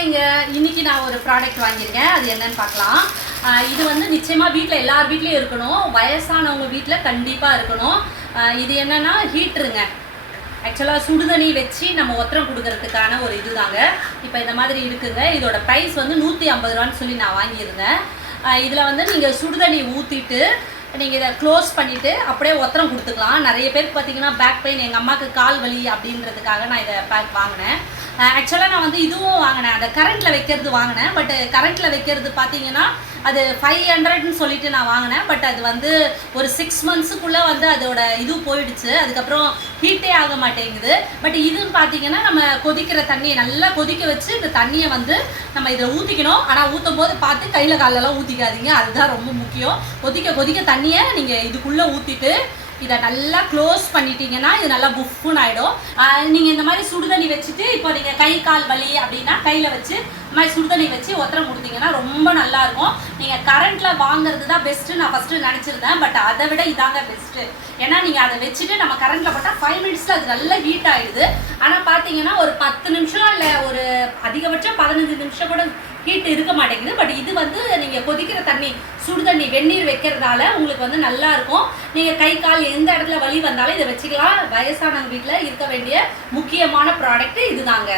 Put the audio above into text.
ஹாய்ங்க, இன்னைக்கு நான் ஒரு ப்ராடக்ட் வாங்கியிருக்கேன். அது என்னன்னு பார்க்கலாம். இது வந்து நிச்சயமாக வீட்டில் எல்லார் வீட்லேயும் இருக்கணும், வயசானவங்க வீட்டில் கண்டிப்பாக இருக்கணும். இது என்னென்னா ஹீட்ருங்க. ஆக்சுவலாக சுடுதண்ணி வச்சு நம்ம ஒத்தரம் கொடுக்கறதுக்கான ஒரு இது தாங்க. இப்போ இந்த மாதிரி இருக்குங்க. இதோட ப்ரைஸ் வந்து 150 ரூபான்னு சொல்லி நான் வாங்கியிருந்தேன். இதில் வந்து நீங்கள் சுடுதண்ணி ஊற்றிட்டு நீங்கள் இதை க்ளோஸ் பண்ணிவிட்டு அப்படியே ஒத்தரம் கொடுத்துக்கலாம். நிறைய பேருக்கு பார்த்தீங்கன்னா பேக் பெயின், எங்கள் அம்மாவுக்கு கால் வலி அப்படின்றதுக்காக நான் இதை பேக் வாங்கினேன். ஆக்சுவலாக நான் வந்து இதுவும் வாங்கினேன், அந்த கரண்ட்டில் வைக்கிறது வாங்கினேன். பட் கரண்ட்டில் வைக்கிறது பார்த்தீங்கன்னா அது 500ன்னு சொல்லிட்டு நான் வாங்கினேன். பட் அது வந்து ஒரு 6 மந்த்ஸுக்குள்ளே வந்து அதோட இது போயிடுச்சு. அதுக்கப்புறம் ஹீட்டே ஆக மாட்டேங்குது. பட் இதுன்னு பார்த்தீங்கன்னா நம்ம கொதிக்கிற தண்ணியை நல்லா கொதிக்க வச்சு இந்த தண்ணியை வந்து நம்ம இதில் ஊற்றிக்கணும். ஆனால் ஊற்றும் போது பார்த்து கையில் காலெல்லாம் ஊற்றிக்காதீங்க, அதுதான் ரொம்ப முக்கியம். கொதிக்க கொதிக்க தண்ணியை நீங்கள் இதுக்குள்ளே ஊற்றிட்டு இதை நல்லா க்ளோஸ் பண்ணிட்டீங்கன்னா இது நல்லா புஃப்னு ஆகிடும். நீங்கள் இந்த மாதிரி சுடுதண்ணி வச்சுட்டு இப்போ நீங்கள் கை கால் வலி அப்படின்னா கையில் வச்சு இந்த மாதிரி சுடுதண்ணி வச்சு ஒத்தரம் கொடுத்தீங்கன்னா ரொம்ப நல்லாயிருக்கும். நீங்கள் கரண்ட்டில் வாங்குறது தான் பெஸ்ட்டு நான் ஃபஸ்ட்டு நினச்சிருந்தேன். பட் அதை விட இதாங்க பெஸ்ட்டு. ஏன்னா நீங்கள் அதை வச்சுட்டு நம்ம கரண்ட்டில் போட்டால் 5 மினிட்ஸில் அது நல்லா ஹீட் ஆகிடுது. ஆனால் பார்த்தீங்கன்னா ஒரு 10 நிமிஷம் இல்லை ஒரு அதிகபட்சம் 15 நிமிஷம் கூட ஹீட் இருக்க மாட்டேங்குது. பட் இது வந்து நீங்கள் கொதிக்கிற தண்ணி சுடு தண்ணி வெந்நீர் வைக்கிறதால உங்களுக்கு வந்து நல்லா இருக்கும். நீங்கள் கை கால் எந்த இடத்துல வலி வந்தாலும் இதை வச்சுக்கலாம். வயசானவங்க வீட்டில் இருக்க வேண்டிய முக்கியமான ப்ராடக்ட் இதுதாங்க.